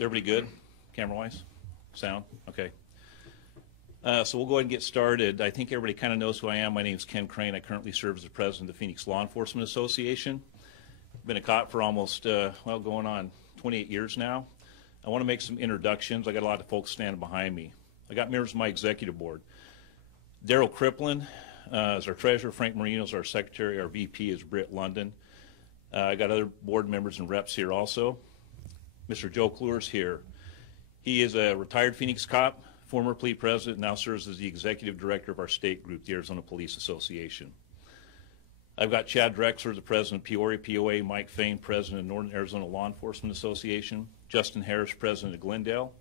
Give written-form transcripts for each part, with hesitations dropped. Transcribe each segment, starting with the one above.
Everybody good? Camera-wise? Sound? Okay. So we'll go ahead and get started. I think everybody kind of knows who I am. My name is Ken Crane. I currently serve as the president of the Phoenix Law Enforcement Association. I've been a cop for almost, going on 28 years now. I want to make some introductions. I got a lot of folks standing behind me. I got members of my executive board. Daryl Kriplin is our treasurer. Frank Marino is our secretary. Our VP is Britt London. I got other board members and reps here also. Mr. Joe Kluwer's here. He is a retired Phoenix cop, former PLEA president, now serves as the executive director of our state group, the Arizona Police Association. I've got Chad Drexler, the president of Peoria POA, Mike Fain, president of Northern Arizona Law Enforcement Association, Justin Harris, president of Glendale,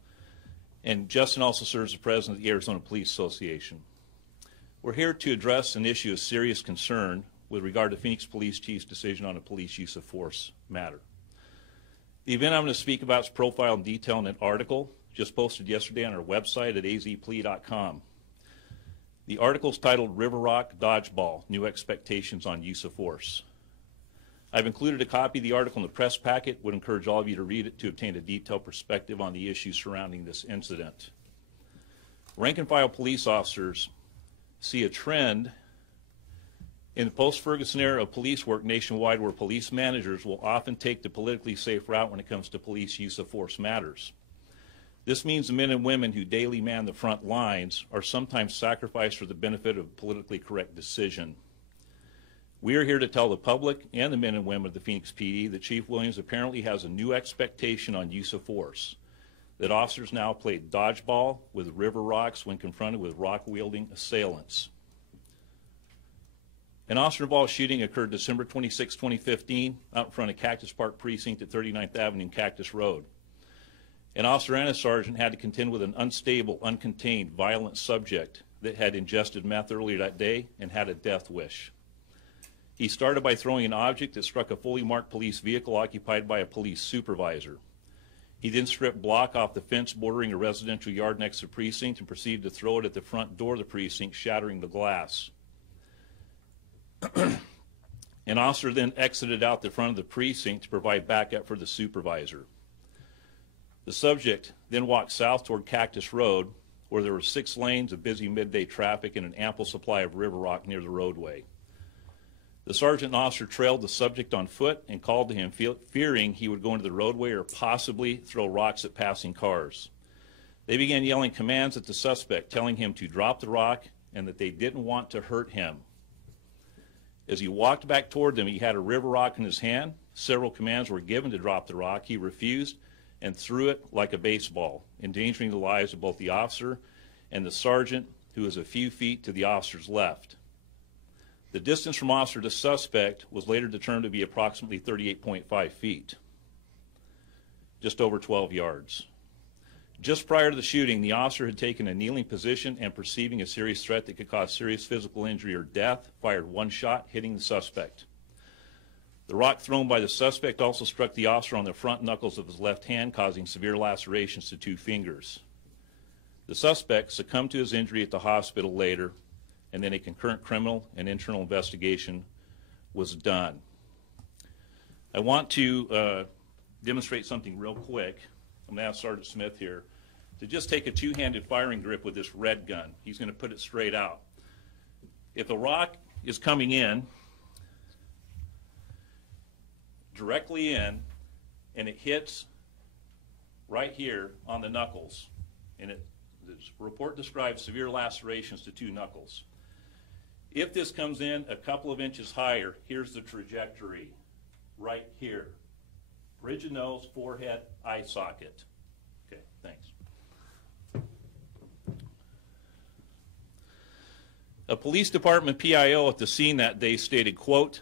and Justin also serves as president of the Arizona Police Association. We're here to address an issue of serious concern with regard to Phoenix Police Chief's decision on a police use of force matter. The event I'm going to speak about is profiled in detail in an article just posted yesterday on our website at azplea.com. The article is titled River Rock Dodgeball, New Expectations on Use of Force. I've included a copy of the article in the press packet. Would encourage all of you to read it to obtain a detailed perspective on the issues surrounding this incident. Rank and file police officers see a trend in the post-Ferguson era of police work nationwide where police managers will often take the politically safe route when it comes to police use of force matters. This means the men and women who daily man the front lines are sometimes sacrificed for the benefit of a politically correct decision. We are here to tell the public and the men and women of the Phoenix PD that Chief Williams apparently has a new expectation on use of force, that officers now play dodgeball with river rocks when confronted with rock-wielding assailants. An officer-involved shooting occurred December 26, 2015, out in front of Cactus Park Precinct at 39th Avenue and Cactus Road. An officer and a sergeant had to contend with an unstable, uncontained, violent subject that had ingested meth earlier that day and had a death wish. He started by throwing an object that struck a fully marked police vehicle occupied by a police supervisor. He then stripped block off the fence bordering a residential yard next to the precinct and proceeded to throw it at the front door of the precinct, shattering the glass. An officer then exited out the front of the precinct to provide backup for the supervisor. The subject then walked south toward Cactus Road, where there were 6 lanes of busy midday traffic and an ample supply of river rock near the roadway. The sergeant and officer trailed the subject on foot and called to him, fearing he would go into the roadway or possibly throw rocks at passing cars. They began yelling commands at the suspect, telling him to drop the rock and that they didn't want to hurt him. As he walked back toward them, he had a river rock in his hand. Several commands were given to drop the rock. He refused and threw it like a baseball, endangering the lives of both the officer and the sergeant, who was a few feet to the officer's left. The distance from officer to suspect was later determined to be approximately 38.5 feet, just over 12 yards. Just prior to the shooting, the officer had taken a kneeling position and, perceiving a serious threat that could cause serious physical injury or death, fired one shot, hitting the suspect. The rock thrown by the suspect also struck the officer on the front knuckles of his left hand, causing severe lacerations to 2 fingers. The suspect succumbed to his injury at the hospital later, and then a concurrent criminal and internal investigation was done. I want to demonstrate something real quick. I'm going to ask Sergeant Smith here to just take a 2-handed firing grip with this red gun. He's going to put it straight out. If a rock is coming in, directly in, and it hits right here on the knuckles, and the report describes severe lacerations to 2 knuckles. If this comes in a couple of inches higher, here's the trajectory, right here. Bridge of nose, forehead, eye socket. Okay, thanks. A police department PIO at the scene that day stated, quote,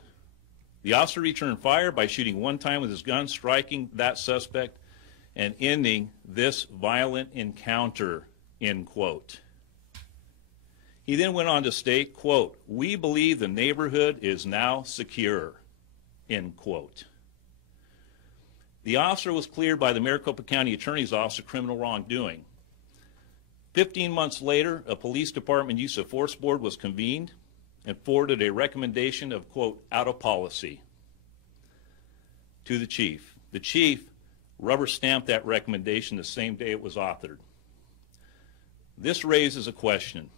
"The officer returned fire by shooting one time with his gun, striking that suspect and ending this violent encounter," end quote. He then went on to state, quote, "We believe the neighborhood is now secure," end quote. The officer was cleared by the Maricopa County Attorney's Office of criminal wrongdoing. 15 months later, a police department use of force board was convened and forwarded a recommendation of, quote, out of policy to the chief. The chief rubber stamped that recommendation the same day it was authored. This raises a question.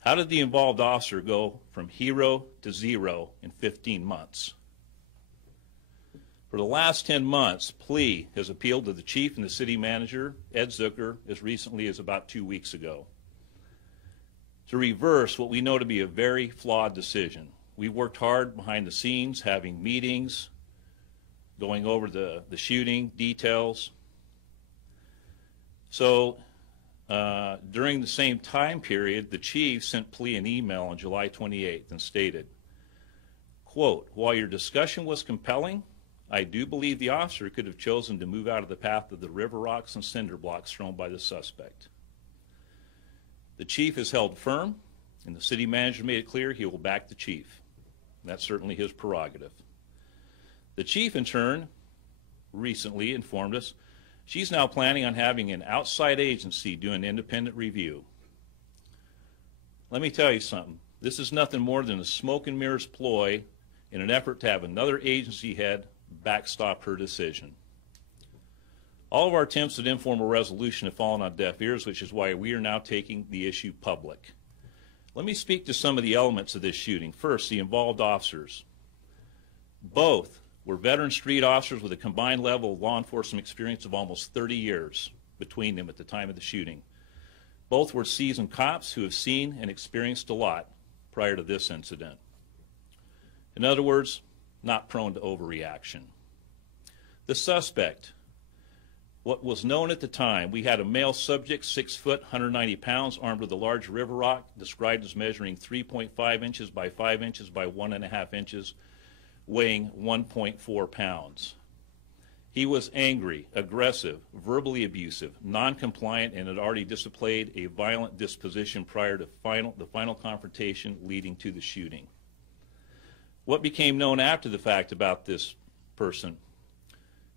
How did the involved officer go from hero to zero in 15 months? For the last 10 months, PLEA has appealed to the chief and the city manager, Ed Zucker, as recently as about 2 weeks ago, to reverse what we know to be a very flawed decision. We worked hard behind the scenes, having meetings, going over the shooting details. So during the same time period, the chief sent PLEA an email on July 28th and stated, quote, "While your discussion was compelling, I do believe the officer could have chosen to move out of the path of the river rocks and cinder blocks thrown by the suspect. The chief has held firm, and the city manager made it clear he will back the chief. That's certainly his prerogative. The chief, in turn, recently informed us she's now planning on having an outside agency do an independent review. Let me tell you something. This is nothing more than a smoke and mirrors ploy in an effort to have another agency head backstop her decision. All of our attempts at informal resolution have fallen on deaf ears, which is why we are now taking the issue public. Let me speak to some of the elements of this shooting. First, the involved officers. Both were veteran street officers with a combined level of law enforcement experience of almost 30 years between them at the time of the shooting. Both were seasoned cops who have seen and experienced a lot prior to this incident. In other words, not prone to overreaction. The suspect, what was known at the time, we had a male subject, 6 foot, 190 pounds, armed with a large river rock, described as measuring 3.5 inches by 5 inches by 1.5 inches, weighing 1.4 pounds. He was angry, aggressive, verbally abusive, non-compliant, and had already displayed a violent disposition prior to the final confrontation leading to the shooting. What became known after the fact about this person?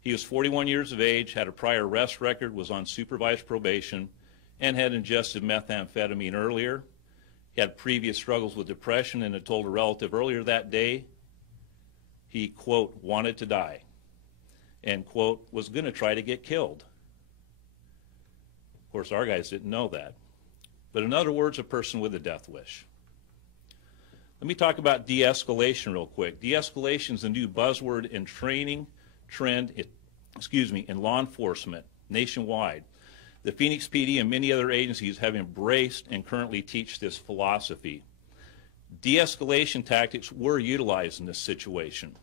He was 41 years of age, had a prior arrest record, was on supervised probation, and had ingested methamphetamine earlier. He had previous struggles with depression and had told a relative earlier that day he, quote, wanted to die and, quote, was going to try to get killed. Of course, our guys didn't know that. But in other words, a person with a death wish. Let me talk about de-escalation real quick. De-escalation is a new buzzword in training trend, in law enforcement nationwide. The Phoenix PD and many other agencies have embraced and currently teach this philosophy. De-escalation tactics were utilized in this situation.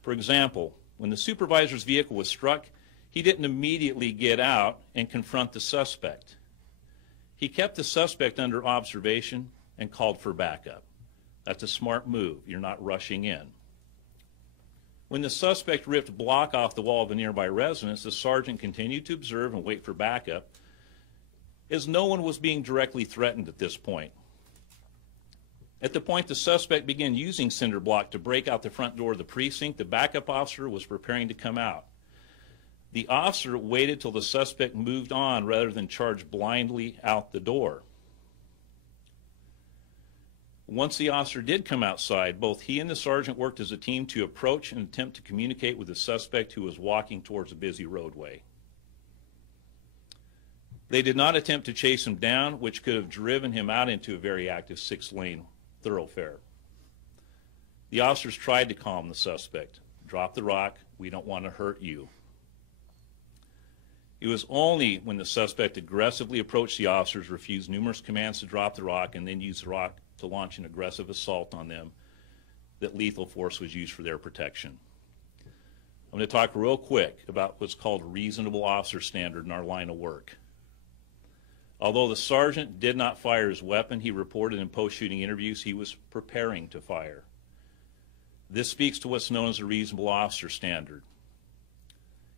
For example, when the supervisor's vehicle was struck, he didn't immediately get out and confront the suspect. He kept the suspect under observation and called for backup. That's a smart move. You're not rushing in. When the suspect ripped a block off the wall of a nearby residence, the sergeant continued to observe and wait for backup, as no one was being directly threatened at this point. At the point the suspect began using cinder block to break out the front door of the precinct, the backup officer was preparing to come out. The officer waited till the suspect moved on rather than charge blindly out the door. Once the officer did come outside, both he and the sergeant worked as a team to approach and attempt to communicate with the suspect who was walking towards a busy roadway. They did not attempt to chase him down, which could have driven him out into a very active 6-lane thoroughfare. The officers tried to calm the suspect. Drop the rock, we don't want to hurt you. It was only when the suspect aggressively approached the officers, refused numerous commands to drop the rock, and then used the rock to launch an aggressive assault on them that lethal force was used for their protection. I'm going to talk real quick about what's called a reasonable officer standard in our line of work. Although the sergeant did not fire his weapon, he reported in post-shooting interviews he was preparing to fire. This speaks to what's known as a reasonable officer standard.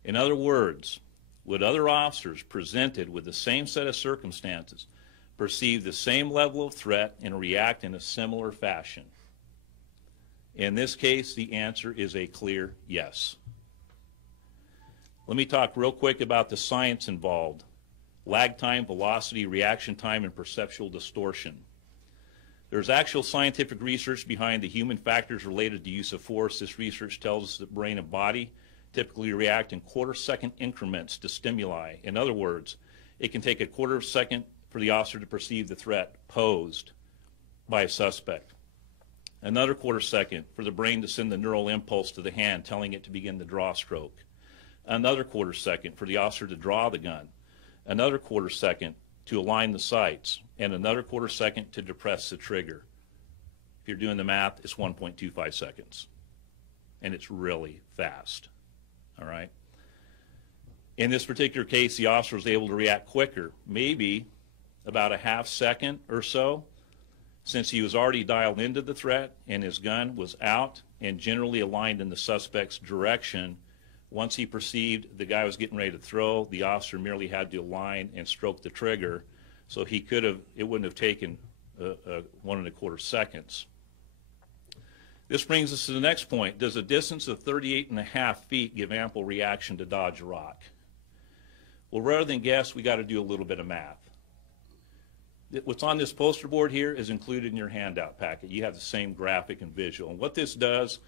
In other words, would other officers presented with the same set of circumstances perceive the same level of threat and react in a similar fashion? In this case, the answer is a clear yes. Let me talk real quick about the science involved. Lag time, velocity, reaction time, and perceptual distortion. There's actual scientific research behind the human factors related to use of force. This research tells us that brain and body typically react in quarter-second increments to stimuli. In other words, it can take a quarter of a second for the officer to perceive the threat posed by a suspect. Another quarter second for the brain to send the neural impulse to the hand, telling it to begin the draw stroke. Another quarter second for the officer to draw the gun. Another quarter second to align the sights. And another quarter second to depress the trigger. If you're doing the math, it's 1.25 seconds. And it's really fast. All right? In this particular case, the officer was able to react quicker, maybe about a half second or so, since he was already dialed into the threat and his gun was out and generally aligned in the suspect's direction. Once he perceived the guy was getting ready to throw, the officer merely had to align and stroke the trigger, so he could have, it wouldn't have taken 1.25 seconds. This brings us to the next point. Does a distance of 38.5 feet give ample reaction to dodge a rock? Well, rather than guess, we got to do a little bit of math. What's on this poster board here is included in your handout packet. You have the same graphic and visual. And what this does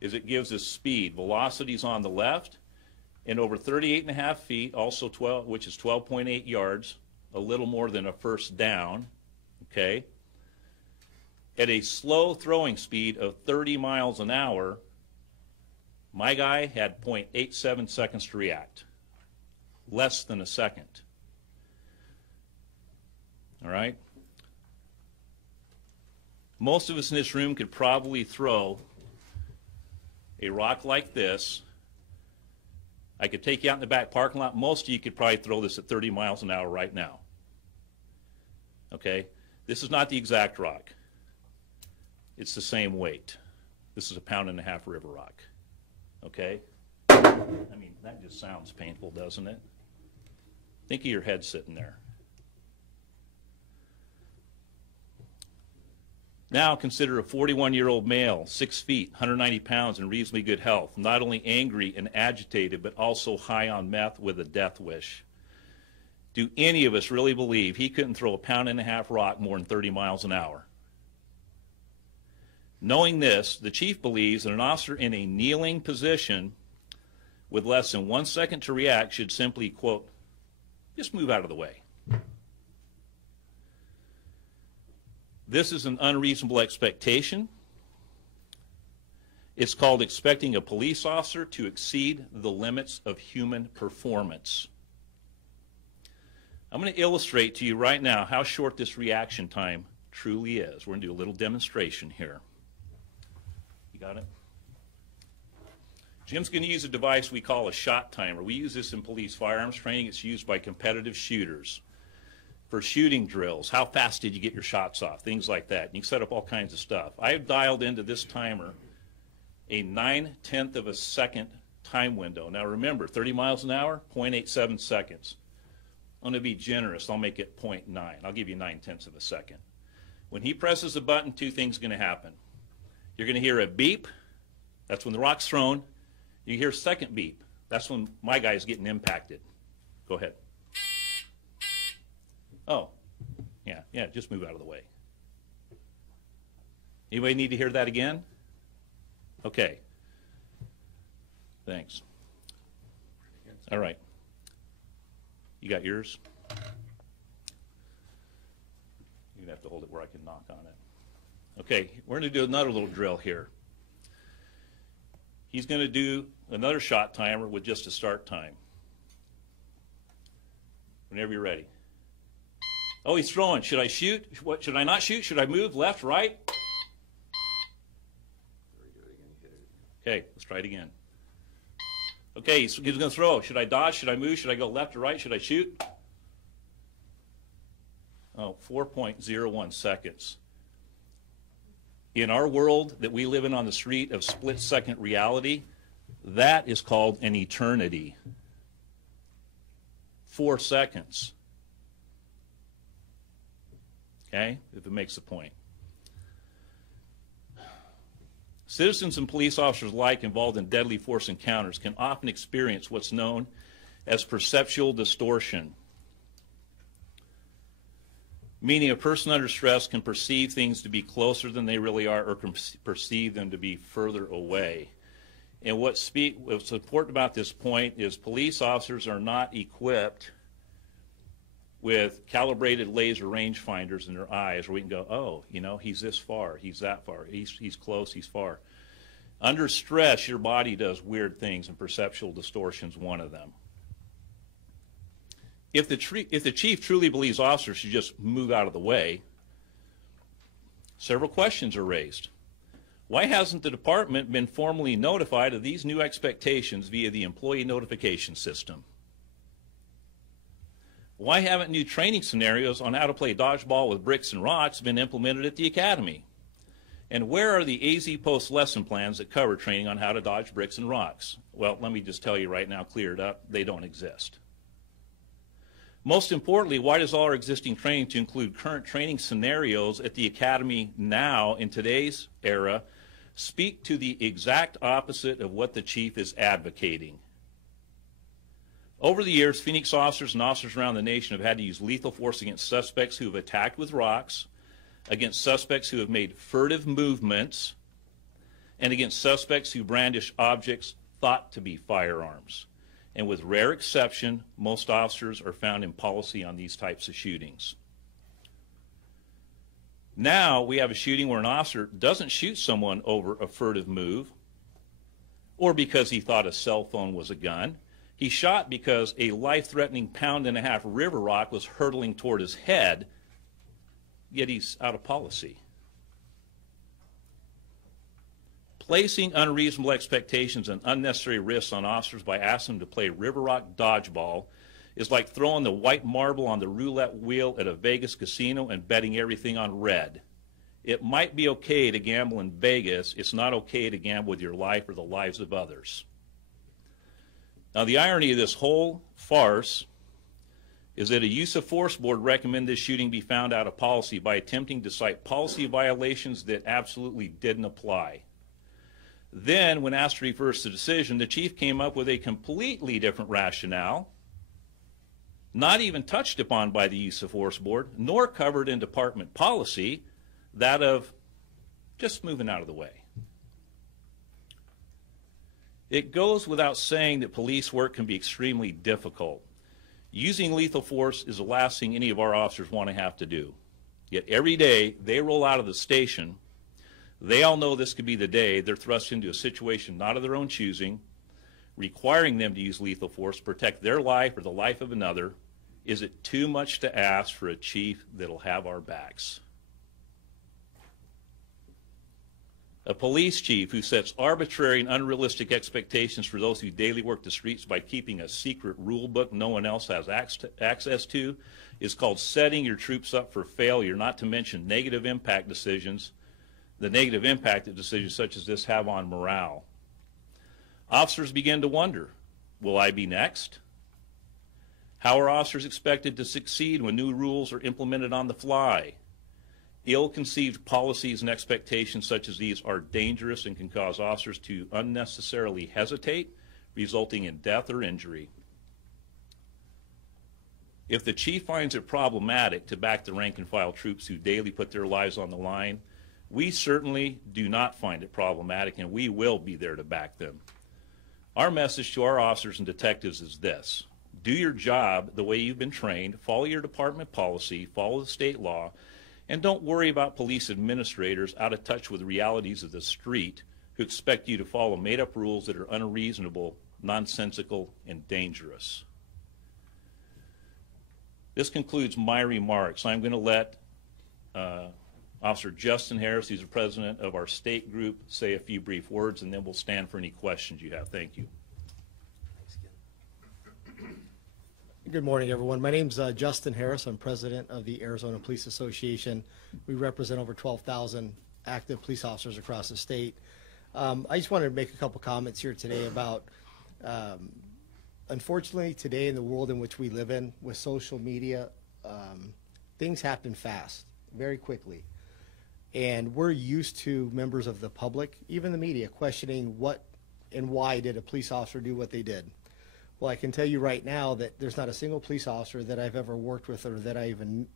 is it gives us speed. Velocity's on the left, and over 38.5 feet, also 12, which is 12.8 yards, a little more than a first down, okay? At a slow throwing speed of 30 miles an hour, my guy had 0.87 seconds to react. Less than a second. All right? Most of us in this room could probably throw a rock like this. I could take you out in the back parking lot. Most of you could probably throw this at 30 miles an hour right now. Okay? This is not the exact rock. It's the same weight. This is a 1.5 pound river rock. Okay? I mean, that just sounds painful, doesn't it? Think of your head sitting there. Now consider a 41-year-old male, 6 feet, 190 pounds, in reasonably good health, not only angry and agitated, but also high on meth with a death wish. Do any of us really believe he couldn't throw a 1.5 pound rock more than 30 miles an hour? Knowing this, the chief believes that an officer in a kneeling position with less than 1 second to react should simply, quote, just move out of the way. This is an unreasonable expectation. It's called expecting a police officer to exceed the limits of human performance. I'm going to illustrate to you right now how short this reaction time truly is. We're going to do a little demonstration here. You got it? Jim's going to use a device we call a shot timer. We use this in police firearms training. It's used by competitive shooters for shooting drills. How fast did you get your shots off? Things like that. You can set up all kinds of stuff. I've dialed into this timer a 9/10 of a second time window. Now remember, 30 miles an hour, 0.87 seconds. I'm going to be generous. I'll make it 0.9. I'll give you 9/10 of a second. When he presses the button, two things are going to happen. You're going to hear a beep. That's when the rock's thrown. You hear a second beep. That's when my guy's getting impacted. Go ahead. Oh, yeah, just move out of the way. Anybody need to hear that again? Okay. Thanks. All right. You got yours? You're going to have to hold it where I can knock on it. Okay, we're going to do another little drill here. He's going to do another shot timer with just a start time. Whenever you're ready. Oh, he's throwing. Should I shoot? What, should I not shoot? Should I move left, right? Okay, let's try it again. Okay, he's going to throw. Should I dodge? Should I move? Should I go left or right? Should I shoot? Oh, 4.01 seconds. In our world that we live in on the street of split-second reality, that is called an eternity. 4 seconds. Okay, if it makes a point. Citizens and police officers alike involved in deadly force encounters can often experience what's known as perceptual distortion, meaning a person under stress can perceive things to be closer than they really are or can perceive them to be further away. And what's important about this point is police officers are not equipped with calibrated laser rangefinders in their eyes where we can go, oh, you know, he's this far, he's that far, he's close, he's far. Under stress, your body does weird things, and perceptual distortion is one of them. If the chief truly believes officers should just move out of the way, several questions are raised. Why hasn't the department been formally notified of these new expectations via the employee notification system? Why haven't new training scenarios on how to play dodgeball with bricks and rocks been implemented at the academy? And where are the AZ Post lesson plans that cover training on how to dodge bricks and rocks? Well, let me just tell you right now, clear it up, they don't exist. Most importantly, why does all our existing training to include current training scenarios at the academy now in today's era speak to the exact opposite of what the chief is advocating? Over the years, Phoenix officers and officers around the nation have had to use lethal force against suspects who have attacked with rocks, against suspects who have made furtive movements, and against suspects who brandish objects thought to be firearms. And with rare exception, most officers are found in policy on these types of shootings. Now we have a shooting where an officer doesn't shoot someone over a furtive move or because he thought a cell phone was a gun. He shot because a life-threatening pound-and-a-half river rock was hurtling toward his head, yet he's out of policy. Placing unreasonable expectations and unnecessary risks on officers by asking them to play river rock dodgeball is like throwing the white marble on the roulette wheel at a Vegas casino and betting everything on red. It might be okay to gamble in Vegas. It's not okay to gamble with your life or the lives of others. Now, the irony of this whole farce is that a use of force board recommended this shooting be found out of policy by attempting to cite policy violations that absolutely didn't apply. Then, when asked to reverse the decision, the chief came up with a completely different rationale, not even touched upon by the use of force board, nor covered in department policy, that of just moving out of the way. It goes without saying that police work can be extremely difficult. Using lethal force is the last thing any of our officers want to have to do. Yet every day they roll out of the station, they all know this could be the day they're thrust into a situation not of their own choosing, requiring them to use lethal force to protect their life or the life of another. Is it too much to ask for a chief that'll have our backs? A police chief who sets arbitrary and unrealistic expectations for those who daily work the streets by keeping a secret rule book no one else has access to is called setting your troops up for failure, not to mention negative impact decisions, the negative impact that decisions such as this have on morale. Officers begin to wonder, will I be next? How are officers expected to succeed when new rules are implemented on the fly? Ill-conceived policies and expectations such as these are dangerous and can cause officers to unnecessarily hesitate, resulting in death or injury. If the chief finds it problematic to back the rank and file troops who daily put their lives on the line, we certainly do not find it problematic, and we will be there to back them. Our message to our officers and detectives is this: do your job the way you've been trained, follow your department policy, follow the state law, and don't worry about police administrators out of touch with the realities of the street who expect you to follow made-up rules that are unreasonable, nonsensical, and dangerous. This concludes my remarks. I'm going to let Officer Justin Harris, who's the president of our state group, say a few brief words, and then we'll stand for any questions you have. Thank you. Good morning, everyone. My name's Justin Harris. I'm president of the Arizona Police Association. We represent over 12,000 active police officers across the state. I just wanted to make a couple comments here today about, unfortunately, today in the world in which we live in with social media, things happen fast, very quickly. And we're used to members of the public, even the media, questioning what and why did a police officer do what they did. Well, I can tell you right now that there's not a single police officer that I've ever worked with or that I even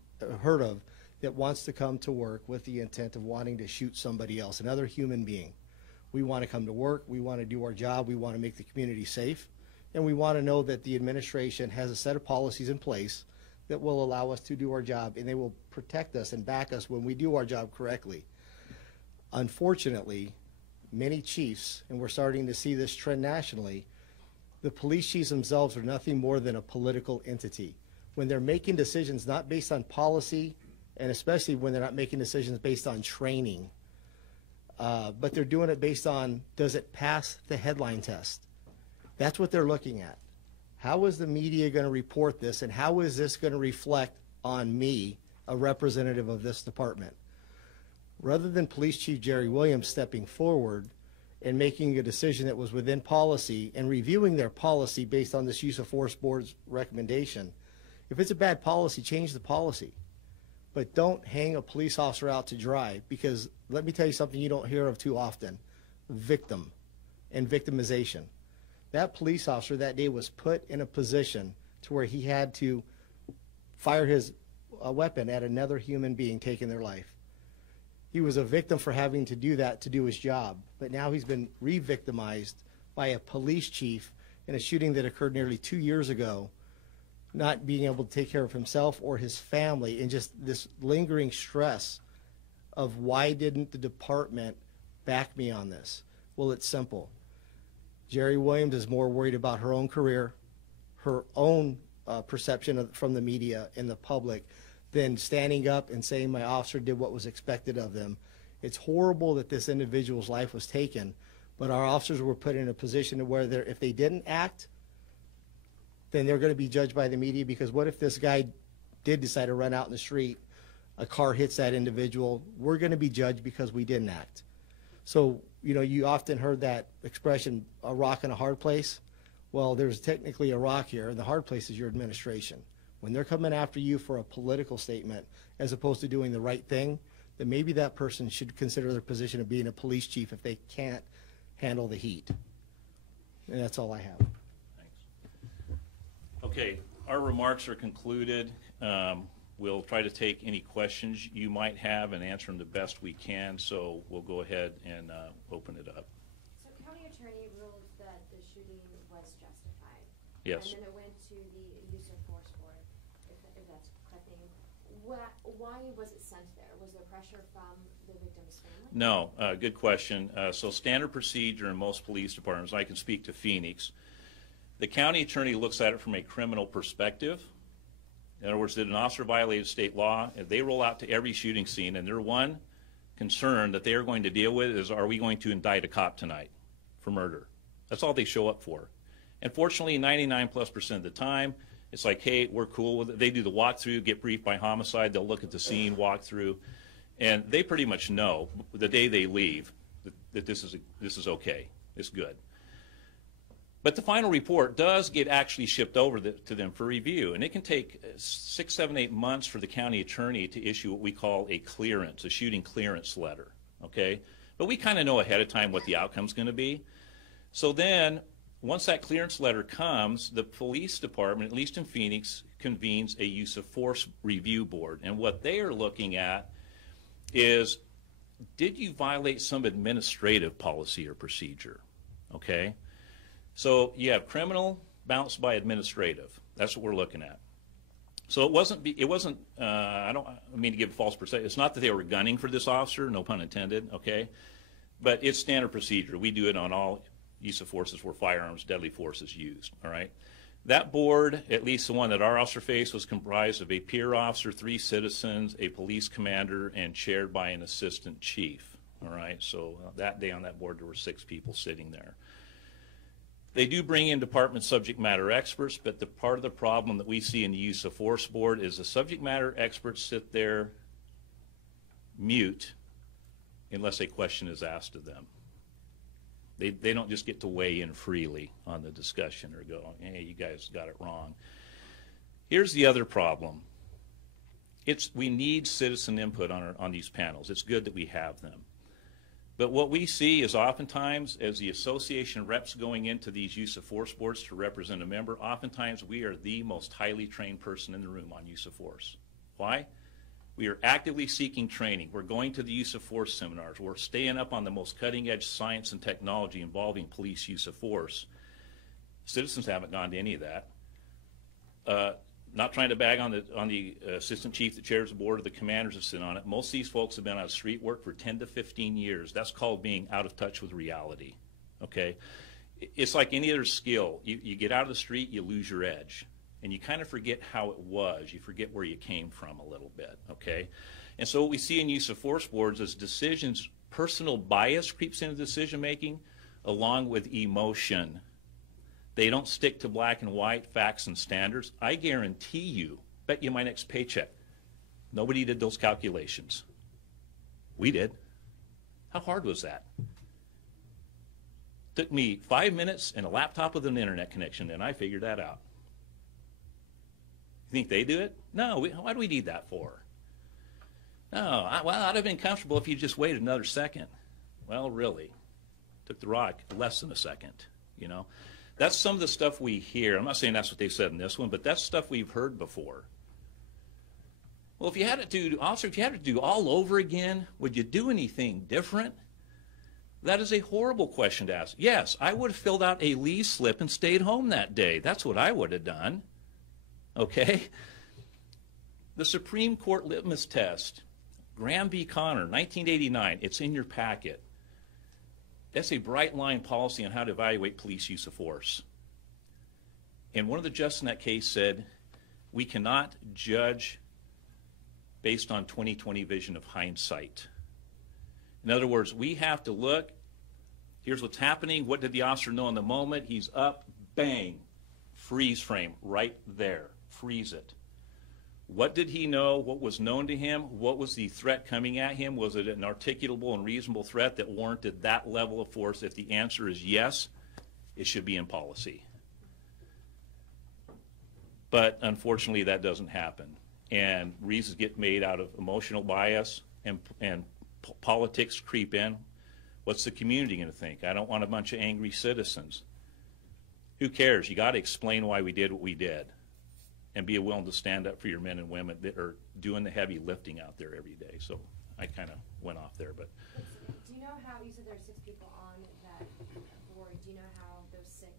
heard of that wants to come to work with the intent of wanting to shoot somebody else, another human being. We want to come to work. We want to do our job. We want to make the community safe. And we want to know that the administration has a set of policies in place that will allow us to do our job, and they will protect us and back us when we do our job correctly. Unfortunately, many chiefs, and we're starting to see this trend nationally, the police chiefs themselves are nothing more than a political entity. When they're making decisions not based on policy, and especially when they're not making decisions based on training, but they're doing it based on, does it pass the headline test? That's what they're looking at. How is the media going to report this, and how is this going to reflect on me, a representative of this department? Rather than Police Chief Jerry Williams stepping forward and making a decision that was within policy and reviewing their policy based on this use of force board's recommendation, if it's a bad policy, change the policy. But don't hang a police officer out to dry, because let me tell you something you don't hear of too often: victim and victimization. That police officer that day was put in a position to where he had to fire his weapon at another human being taking their life. He was a victim for having to do that to do his job, but now he's been re-victimized by a police chief in a shooting that occurred nearly 2 years ago, not being able to take care of himself or his family, and just this lingering stress of, why didn't the department back me on this? Well, it's simple. Jerry Williams is more worried about her own career, her own perception from the media and the public, than standing up and saying my officer did what was expected of them. It's horrible that this individual's life was taken, but our officers were put in a position where if they didn't act, then they're going to be judged by the media, because what if this guy did decide to run out in the street, a car hits that individual, we're going to be judged because we didn't act. So, you know, you often heard that expression, a rock in a hard place. Well, there's technically a rock here, and the hard place is your administration. When they're coming after you for a political statement as opposed to doing the right thing, then maybe that person should consider their position of being a police chief if they can't handle the heat. And that's all I have. Thanks. Okay, our remarks are concluded. We'll try to take any questions you might have and answer them the best we can, so we'll go ahead and open it up. So county attorney ruled that the shooting was justified. Yes. And then it went to the use of force board, if that's correct name. Why was it sent there? Was there pressure from the victim's family? No, good question. So standard procedure in most police departments, I can speak to Phoenix, the county attorney looks at it from a criminal perspective. In other words, did an officer violate state law? If they roll out to every shooting scene, and their one concern that they are going to deal with is, are we going to indict a cop tonight for murder? That's all they show up for. And fortunately, 99+% of the time, it's like, hey, we're cool with it. They do the walkthrough, get briefed by homicide, they'll look at the scene, walk through, and they pretty much know the day they leave that this is okay, it's good. But the final report does get actually shipped over to them for review, and it can take 6, 7, 8 months for the county attorney to issue what we call a clearance, a shooting clearance letter, okay? But we kind of know ahead of time what the outcome's going to be. So then, once that clearance letter comes, the police department, at least in Phoenix, convenes a use of force review board. And what they are looking at is, did you violate some administrative policy or procedure, okay? So you have criminal bounced by administrative. That's what we're looking at. So it wasn't. I don't mean to give a false perspective. It's not that they were gunning for this officer, no pun intended. Okay, but it's standard procedure. We do it on all use of forces where firearms, deadly force is used. All right. That board, at least the one that our officer faced, was comprised of a peer officer, 3 citizens, a police commander, and chaired by an assistant chief. All right. So that day on that board, there were 6 people sitting there. They do bring in department subject matter experts, but the part of the problem that we see in the use of force board is the subject matter experts sit there mute unless a question is asked of them. They don't just get to weigh in freely on the discussion or go, hey, you guys got it wrong. Here's the other problem. We need citizen input on these panels. It's good that we have them. But what we see is oftentimes, as the association reps going into these use of force boards to represent a member, oftentimes we are the most highly trained person in the room on use of force. Why? We are actively seeking training. We're going to the use of force seminars. We're staying up on the most cutting edge science and technology involving police use of force. Citizens haven't gone to any of that. Not trying to bag on the assistant chief that chairs the board or the commanders that sit on it. Most of these folks have been out of street work for 10 to 15 years. That's called being out of touch with reality, okay? It's like any other skill. You get out of the street, you lose your edge. And you kind of forget how it was. You forget where you came from a little bit, okay? And so what we see in use of force boards is decisions, personal bias creeps into decision making along with emotion. They don't stick to black and white facts and standards. I guarantee you, bet you my next paycheck, nobody did those calculations. We did. How hard was that? Took me 5 minutes and a laptop with an internet connection, and I figured that out. You think they do it? No. Why do we need that for? No. Well, I'd have been comfortable if you just waited another second. Well, really. Took the rock less than a second, you know. That's some of the stuff we hear. I'm not saying that's what they said in this one, but that's stuff we've heard before. Well, if you had to do, officer, if you had to do all over again, would you do anything different? That is a horrible question to ask. Yes, I would have filled out a leave slip and stayed home that day. That's what I would have done. Okay? The Supreme Court litmus test, Graham v. Connor, 1989, it's in your packet. That's a bright line policy on how to evaluate police use of force. And one of the justices in that case said, we cannot judge based on 20/20 vision of hindsight. In other words, we have to look, here's what's happening, what did the officer know in the moment, he's up, bang, freeze frame, right there, freeze it. What did he know? What was known to him? What was the threat coming at him? Was it an articulable and reasonable threat that warranted that level of force? If the answer is yes, it should be in policy. But unfortunately, that doesn't happen. And reasons get made out of emotional bias and politics creep in. What's the community going to think? I don't want a bunch of angry citizens. Who cares? You got to explain why we did what we did. And be willing to stand up for your men and women that are doing the heavy lifting out there every day. So I kind of went off there, but. Do you know how, you said there are 6 people on that board, do you know how those 6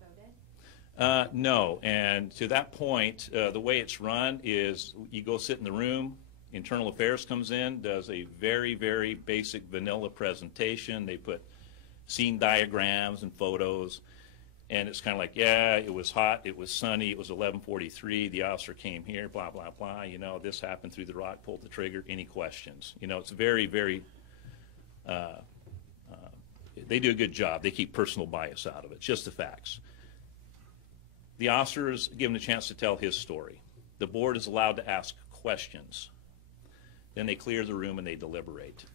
voted? No, and to that point, the way it's run is you go sit in the room, Internal Affairs comes in, does a very, very basic vanilla presentation. They put scene diagrams and photos. And it's kind of like, yeah, it was hot, it was sunny, it was 11:43, the officer came here, blah, blah, blah, you know, this happened through the rock, pulled the trigger, any questions? You know, it's very, very, they do a good job. They keep personal bias out of it, it's just the facts. The officer is given a chance to tell his story. The board is allowed to ask questions. Then they clear the room and they deliberate.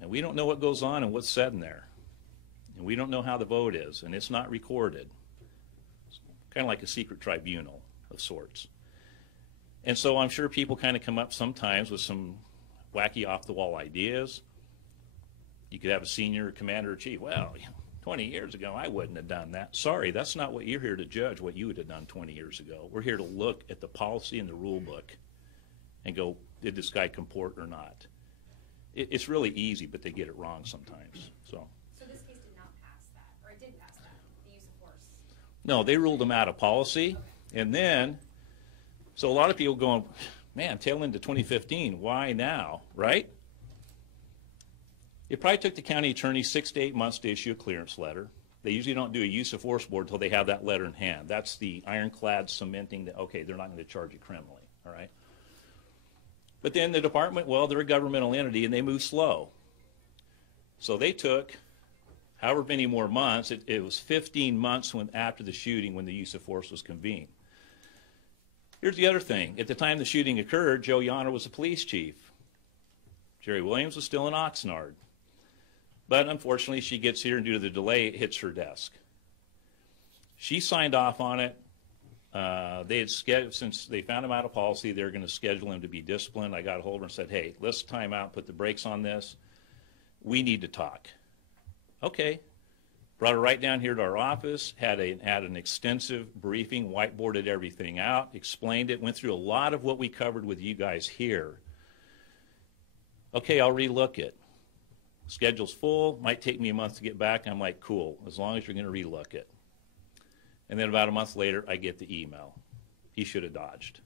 And we don't know what goes on and what's said in there. And we don't know how the vote is, and it's not recorded. It's kind of like a secret tribunal of sorts. And so I'm sure people kind of come up sometimes with some wacky off-the-wall ideas. You could have a senior commander or chief, well, 20 years ago I wouldn't have done that. Sorry, that's not what you're here to judge, what you would have done 20 years ago. We're here to look at the policy and the rule book and go, did this guy comport or not? It's really easy, but they get it wrong sometimes. So This case did not pass that, or it did pass that, the use of force? no, they ruled them out of policy. And then, so a lot of people going, man, tail into 2015, why now, right? It probably took the county attorney 6 to 8 months to issue a clearance letter. They usually don't do a use of force board until they have that letter in hand. That's the ironclad cementing that, okay, they're not going to charge you criminally, all right? But then the department, well, they're a governmental entity and they move slow. So they took however many more months, it was 15 months after the shooting when the use of force was convened. Here's the other thing. At the time the shooting occurred, Joe Yonner was the police chief. Jerry Williams was still in Oxnard. But unfortunately, she gets here and due to the delay, it hits her desk. She signed off on it. They had scheduled, since they found him out of policy, they were going to schedule him to be disciplined. I got a hold of her and said, hey, let's time out, put the brakes on this. We need to talk. Okay, Brought her right down here to our office, had an extensive briefing, whiteboarded everything out, explained it, went through a lot of what we covered with you guys here. Okay, I'll relook it. Schedule's full, might take me a month to get back. I'm like, cool, as long as you're going to relook it. And then about a month later, I get the email. He should have dodged.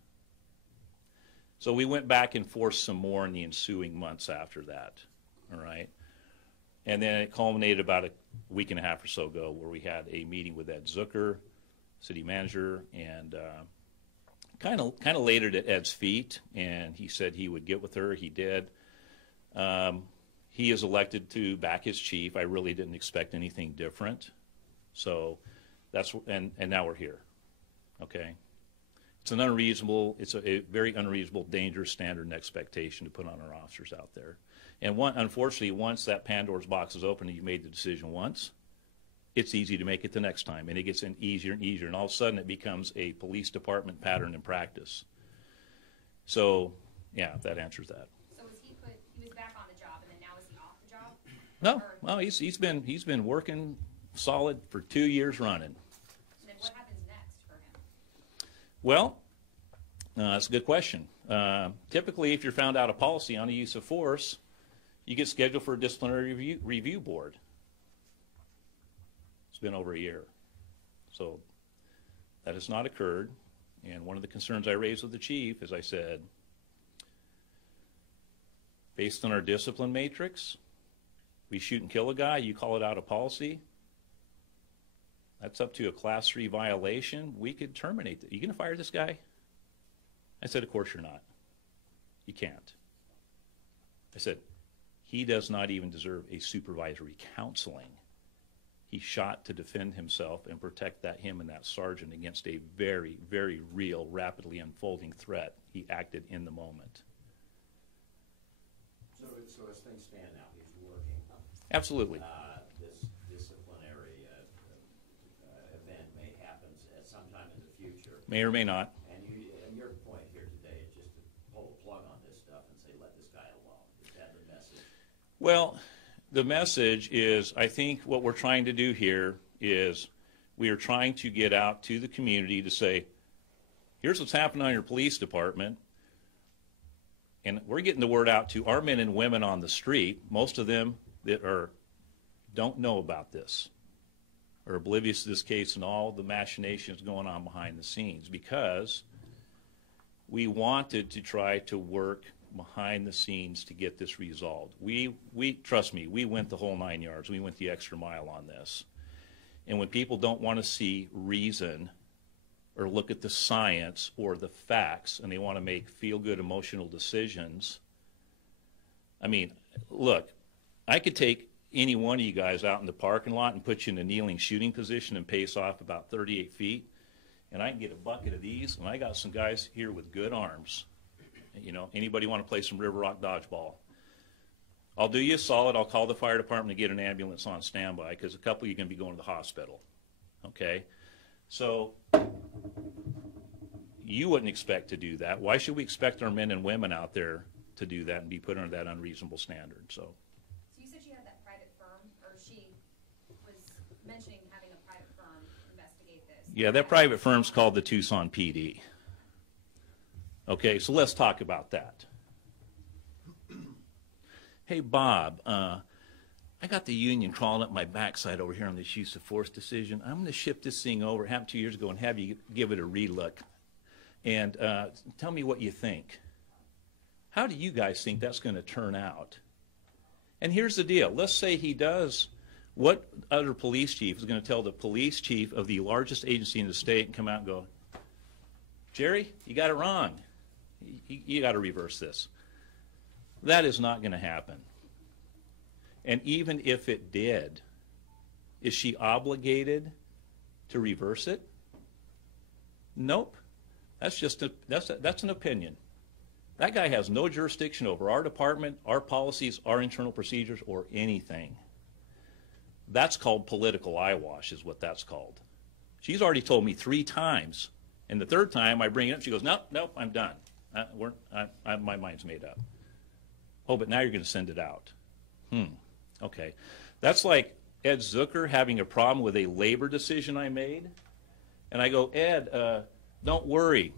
So we went back and forth some more in the ensuing months after that, all right? And then it culminated about a week and a half or so ago where we had a meeting with Ed Zucker, city manager, and kind of laid it at Ed's feet, and he said he would get with her. He did. He is elected to back his chief. I really didn't expect anything different. So that's, and now we're here, okay? It's a very unreasonable, dangerous standard and expectation to put on our officers out there. And unfortunately, once that Pandora's box is open and you made the decision once, it's easy to make it the next time, and it gets easier and easier, and all of a sudden it becomes a police department pattern in practice. So, yeah, that answers that. So he was back on the job, and then now is he off the job? No, well, he's been working solid for 2 years running. And then what happens next for him? Well, that's a good question. Typically, if you're found out of policy on the use of force, you get scheduled for a disciplinary review board. It's been over a year. So that has not occurred. And one of the concerns I raised with the chief, as I said, based on our discipline matrix, we shoot and kill a guy, you call it out of policy, that's up to a class 3 violation. We could terminate it. You going to fire this guy? I said, of course you're not. You can't. I said, he does not even deserve a supervisory counseling. He shot to defend himself and protect him and that sergeant against a very, very real, rapidly unfolding threat. He acted in the moment. So as things stand now, he's working. Absolutely. This disciplinary event may happen at some time in the future. May or may not. And your point here today is just to pull a plug on this stuff and say, let this guy alone. Is that the message? Well, the message is, I think what we're trying to do here is we are trying to get out to the community to say, here's what's happening on your police department. And we're getting the word out to our men and women on the street, most of them that don't know about this, are oblivious to this case and all the machinations going on behind the scenes, because we wanted to try to work behind the scenes to get this resolved. We trust me, we went the whole 9 yards. We went the extra mile on this. And when people don't want to see reason or look at the science or the facts, and they want to make feel-good emotional decisions, I mean, look, I could take any one of you guys out in the parking lot and put you in a kneeling shooting position and pace off about 38 feet, and I can get a bucket of these, and I got some guys here with good arms. You know, anybody want to play some River Rock dodgeball? I'll do you a solid. I'll call the fire department to get an ambulance on standby, because a couple of you are going to be going to the hospital. Okay? So you wouldn't expect to do that. Why should we expect our men and women out there to do that and be put under that unreasonable standard? So you said you had that private firm, or she was mentioning having a private firm investigate this. yeah, that private firm's called the Tucson PD. Okay, so let's talk about that. Hey, Bob, I got the union crawling up my backside over here on this use of force decision. I'm going to ship this thing over. It happened 2 years ago, and have you give it a relook. And tell me what you think. How do you guys think that's going to turn out? And here's the deal. Let's say he does. What other police chief is going to tell the police chief of the largest agency in the state and come out and go, Jerry, you got it wrong. You got to reverse this. That is not going to happen. And even if it did, is she obligated to reverse it? Nope. That's just that's an opinion. That guy has no jurisdiction over our department, our policies, our internal procedures, or anything. That's called political eyewash, is what that's called. She's already told me 3 times, and the 3rd time I bring it up, she goes, nope, I'm done. My mind's made up. Oh, but now you're going to send it out. Okay. That's like Ed Zucker having a problem with a labor decision I made. And I go, Ed, don't worry.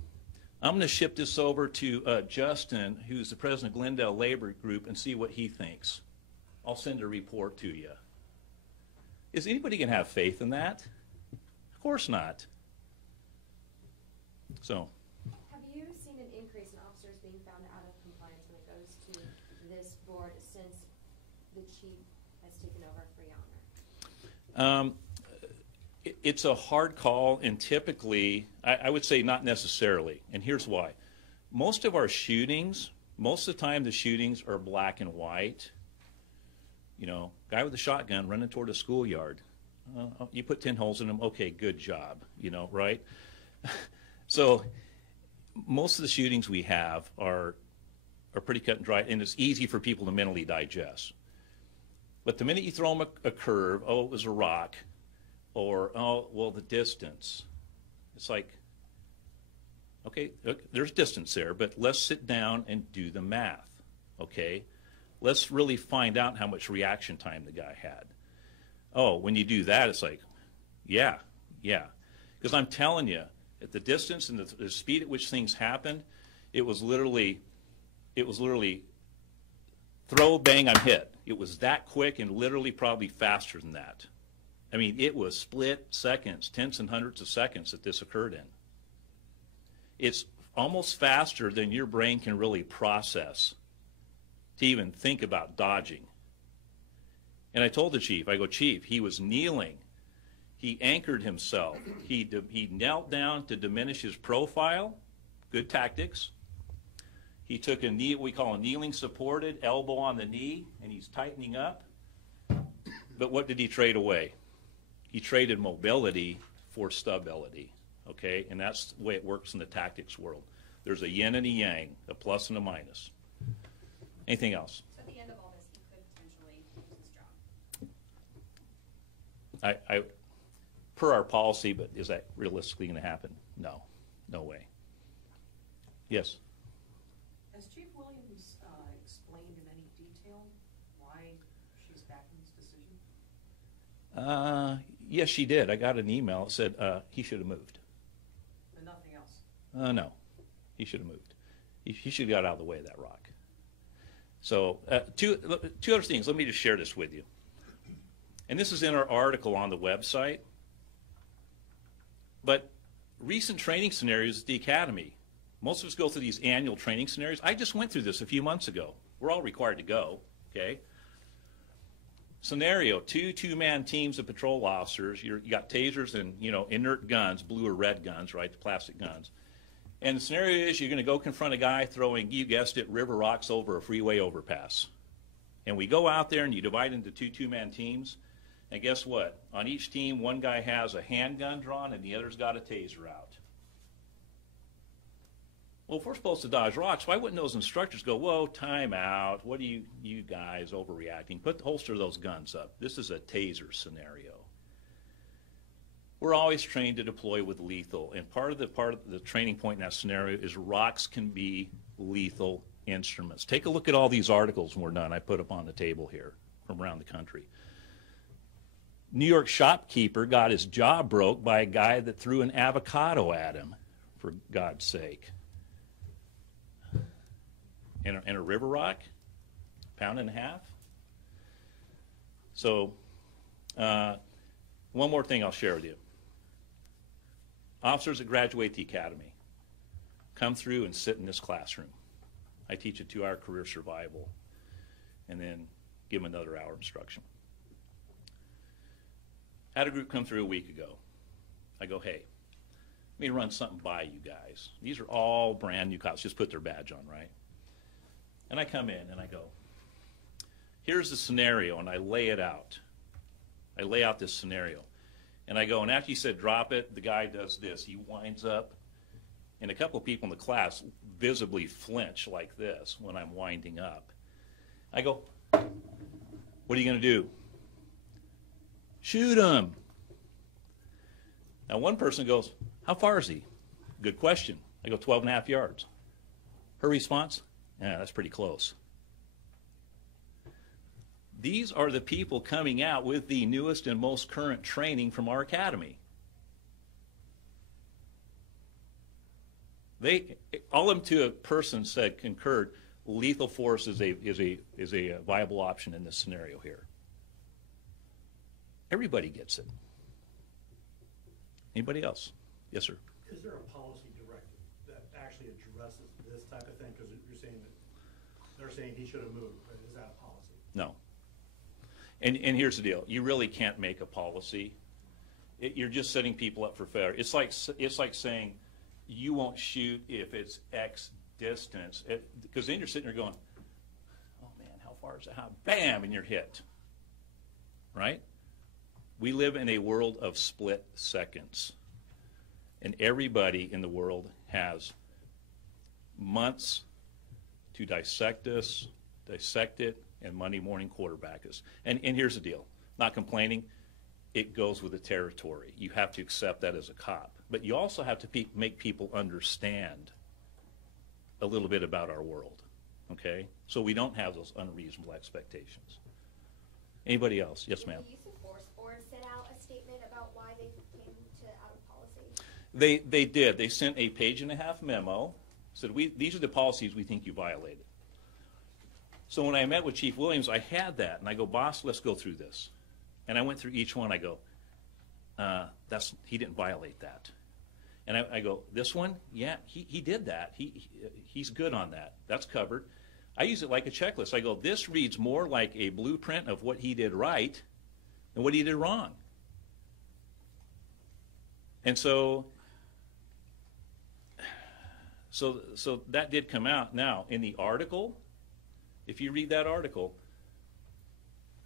I'm going to ship this over to Justin, who's the president of Glendale Labor Group, and see what he thinks. I'll send a report to you. Is anybody going to have faith in that? Of course not. So. Have you seen an increase in officers being found out of compliance when it goes to this board since the chief has taken over for Yonner? It's a hard call, and typically, I would say not necessarily, and here's why. Most of our shootings, most of the time the shootings are black and white. You know, guy with a shotgun running toward a schoolyard. You put 10 holes in him, okay, good job, you know, right? So most of the shootings we have are pretty cut and dry, and it's easy for people to mentally digest. But the minute you throw them a curve, oh, it was a rock, or, oh, well, the distance. It's like, okay, there's distance there, but let's sit down and do the math, okay? Let's really find out how much reaction time the guy had. Oh, when you do that, it's like, yeah. Because I'm telling you, at the distance and the speed at which things happened, it was literally throw, bang, I'm hit. It was that quick and literally probably faster than that. I mean, it was split seconds, tenths and hundreds of seconds that this occurred in. It's almost faster than your brain can really process to even think about dodging. And I told the chief, I go, Chief, he was kneeling. He anchored himself. He knelt down to diminish his profile. Good tactics. He took a knee, what we call a kneeling supported, elbow on the knee, and he's tightening up. But what did he trade away? He traded mobility for stability, okay? And that's the way it works in the tactics world. There's a yin and a yang, a plus and a minus. Anything else? So at the end of all this, he could potentially lose his job. Per our policy, but is that realistically going to happen? No, no way. Yes? Has Chief Williams explained in any detail why she's backing this decision? Yes, she did. I got an email that said he should have moved. And nothing else? No, he should have moved. He should have got out of the way of that rock. So two other things. Let me just share this with you. And this is in our article on the website. But recent training scenarios at the academy, most of us go through these annual training scenarios. I just went through this a few months ago. We're all required to go, okay? Scenario, two-man teams of patrol officers. You got tasers and, you know, inert guns, blue or red guns, right, the plastic guns. And the scenario is you're going to go confront a guy throwing, you guessed it, river rocks over a freeway overpass. And we go out there and you divide into two-man teams. And guess what? On each team, one guy has a handgun drawn and the other's got a taser out. Well, if we're supposed to dodge rocks, why wouldn't those instructors go, whoa, time out, what are you guys overreacting? Put the holster of those guns up. This is a taser scenario. We're always trained to deploy with lethal, and part of the training point in that scenario is rocks can be lethal instruments. Take a look at all these articles when we're done. I put up on the table here from around the country. New York shopkeeper got his jaw broke by a guy that threw an avocado at him, for God's sake. And a river rock, pound and a half. So, one more thing I'll share with you. Officers that graduate the academy come through and sit in this classroom. I teach a 2-hour career survival and then give them another hour instruction. Had a group come through a week ago. I go, hey, let me run something by you guys. These are all brand new cops, just put their badge on, right? And I come in and I go, here's the scenario, and I lay it out. I lay out this scenario. And I go, and after you said drop it, the guy does this. He winds up, and a couple of people in the class visibly flinch like this when I'm winding up. I go, what are you going to do? Shoot him. Now one person goes, how far is he? Good question. I go, 12 and a half yards. Her response, yeah, that's pretty close. These are the people coming out with the newest and most current training from our academy. All of them to a person said concurred, lethal force is a viable option in this scenario here. Everybody gets it. Anybody else? Yes, sir. Is there a policy directive that actually addresses this type of thing? Because you're saying that they're saying he should have moved, but is that a policy? No. And here's the deal. You really can't make a policy. You're just setting people up for failure. It's like saying you won't shoot if it's X distance. Because then you're sitting there going, oh, man, how far is it? How? Bam, and you're hit. Right? We live in a world of split seconds. And everybody in the world has months to dissect it, and Monday morning quarterback us. And here's the deal. Not complaining. It goes with the territory. You have to accept that as a cop. But you also have to make people understand a little bit about our world. Okay? So we don't have those unreasonable expectations. Anybody else? Yes, ma'am. The use of force board sent out a statement about why they came to out of policy. They did. They sent a page-and-a-half memo. Said, these are the policies we think you violated. So when I met with Chief Williams, I had that, and I go, boss, let's go through this. And I went through each one. I go, he didn't violate that. And I go, this one, yeah, he did that. He's good on that. That's covered. I use it like a checklist. I go, this reads more like a blueprint of what he did right than what he did wrong. And so that did come out. Now, in the article, if you read that article,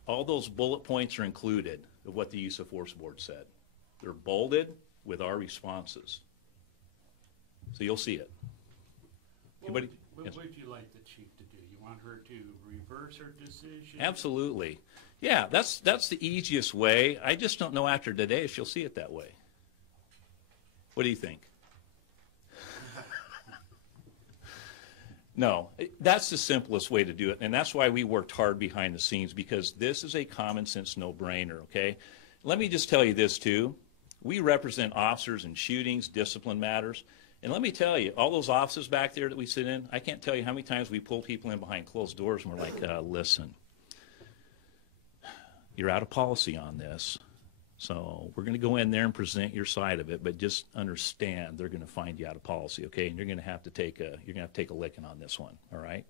all those bullet points are included of what the use of force board said. They're bolded with our responses. So you'll see it. Anybody? What Yes. would you like the chief to do? You want her to reverse her decision? Absolutely. Yeah, that's the easiest way. I just don't know after today if she'll see it that way. What do you think? No, that's the simplest way to do it, and that's why we worked hard behind the scenes, because this is a common sense no-brainer, okay? Let me just tell you this, too. We represent officers in shootings, discipline matters, and let me tell you, all those offices back there that we sit in, I can't tell you how many times we pull people in behind closed doors and we're like, listen, you're out of policy on this, so we're going to go in there and present your side of it, but just understand they're going to find you out of policy, okay? And you're going to have to take a licking on this one, all right?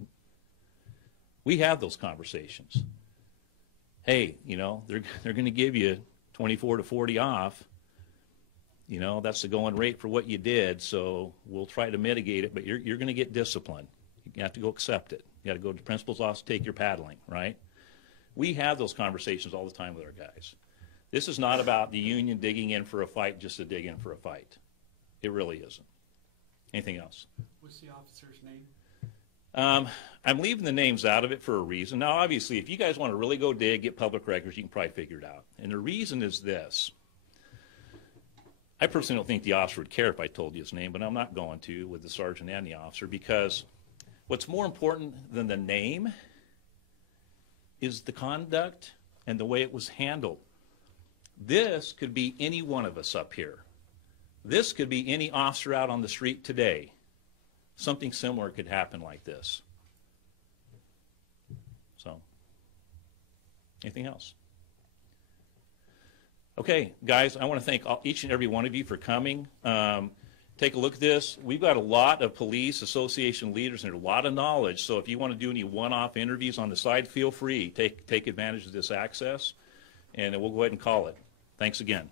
We have those conversations. Hey, they're going to give you 24 to 40 off. That's the going rate for what you did, so we'll try to mitigate it, but you're going to get discipline. You have to go accept it. You got to go to the principal's office, take your paddling, right? We have those conversations all the time with our guys. This is not about the union digging in for a fight just to dig in for a fight. It really isn't. Anything else? What's the officer's name? I'm leaving the names out of it for a reason. Now, obviously, if you guys want to really go dig, get public records, you can probably figure it out. And the reason is this. I personally don't think the officer would care if I told you his name, but I'm not going to with the sergeant and the officer, because what's more important than the name is the conduct and the way it was handled. This could be any one of us up here. This could be any officer out on the street today. Something similar could happen like this. So, anything else? Okay, guys, I want to thank each and every one of you for coming. Take a look at this. We've got a lot of police association leaders and a lot of knowledge, so if you want to do any one-off interviews on the side, feel free. Take advantage of this access, and we'll go ahead and call it. Thanks again.